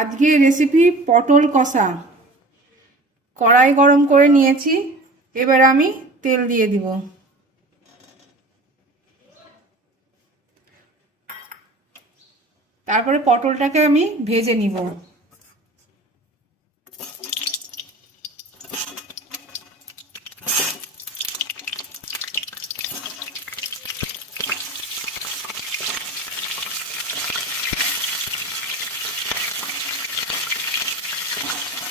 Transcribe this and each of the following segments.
আজকে রেসিপি পটল কষা। কড়াই গরম করে নিয়েছি, এবার আমি তেল দিয়ে দিব। তারপরে পটলটাকে আমি ভেজে নিব।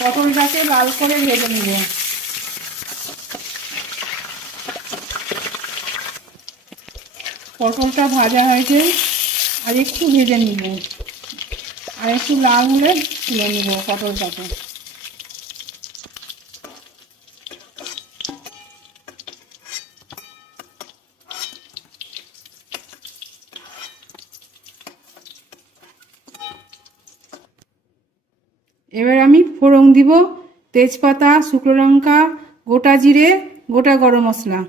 পটলটাকে লাল করে ভেজে নিব। পটলটা ভাজা হয়েছে, আর একটু ভেজে নিব, আর একটু লাল হলে তুলে নিব পটলটাকে। এবার আমি ফোড়ন দিব তেজপাতা, শুকনো লঙ্কা, গোটা জিরে, গোটা গরম মশলা।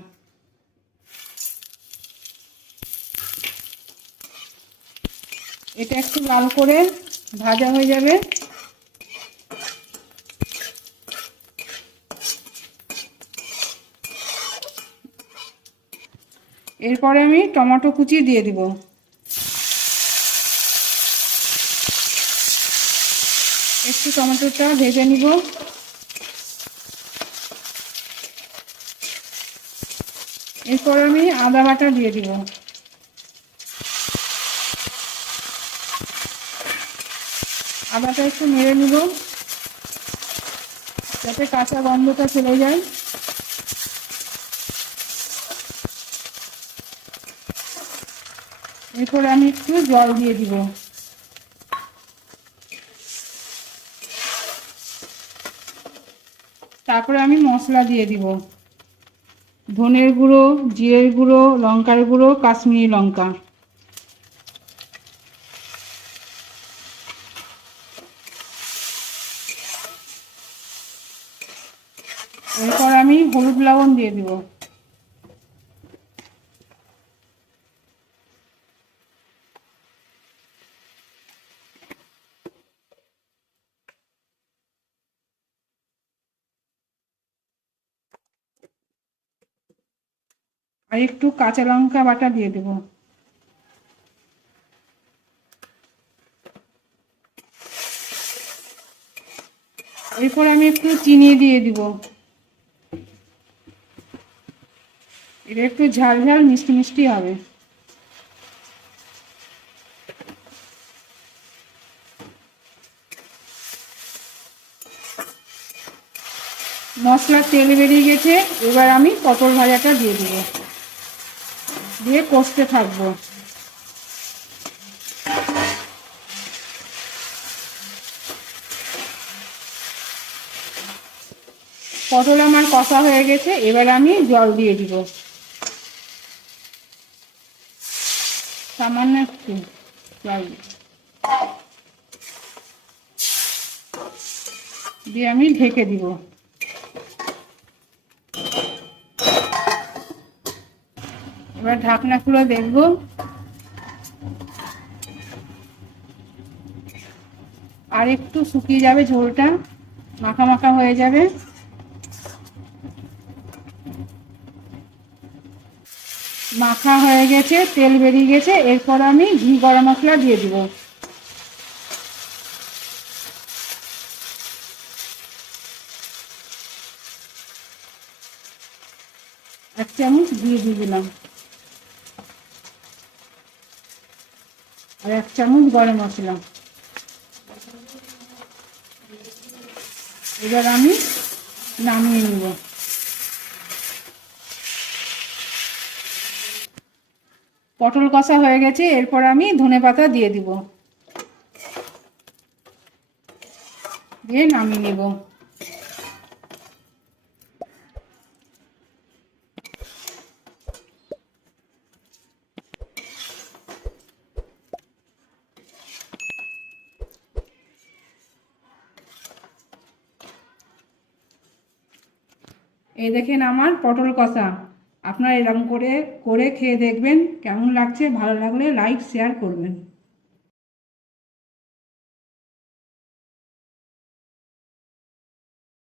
এটা একটু লাল করে ভাজা হয়ে যাবে। এরপরে আমি টমেটো কুচি দিয়ে দিব। একটু টমেটোটা ভেজে নিব। এরপর আমি আদা বাটা দিয়ে দিব। আদাটা একটু নেড়ে নিব যাতে কাঁচা গন্ধটা চলে যায়। এরপর আমি একটু জল দিয়ে দিব। তারপরে আমি মশলা দিয়ে দিব। ধনের গুঁড়ো, জিরের গুঁড়ো, লঙ্কার গুঁড়ো, কাশ্মীরি লঙ্কা। এরপর আমি হলুদ লবণ দিয়ে দিব। আর একটু কাঁচা লঙ্কা বাটা দিয়ে দেব। এরপর আমি একটু চিনি দিয়ে দিব। এটা একটু ঝাল ঝাল মিষ্টি মিষ্টি হবে। মশলার তেল বেরিয়ে গেছে, এবার আমি পটল ভাজাটা দিয়ে দেব, দিয়ে কষতে থাকবো। পটল আমার কষা হয়ে গেছে, এবার আমি জল দিয়ে দিব, সামান্য একটু জল দিয়ে আমি ঢেকে দিব। এবার ঢাকনা খুলে দেখব। আর একটু শুকিয়ে যাবে, ঝোলটা মাখা মাখা হয়ে যাবে। মাখা হয়ে গেছে, তেল বেরিয়ে গেছে, এরপর আমি ঘি গরম মশলা দিয়ে দিব। এক চামচ দিয়ে দিলাম, আর এক চামচ গরম মশলা। এবার আমি নামিয়ে নিব। পটল কষা হয়ে গেছে, এরপর আমি ধনেপাতা দিয়ে দিব, দিয়ে নামিয়ে নিব। এই দেখেন আমার পটল কষা। আপনারা এরকম করে করে খেয়ে দেখবেন কেমন লাগছে। ভালো লাগলে লাইক শেয়ার করবেন।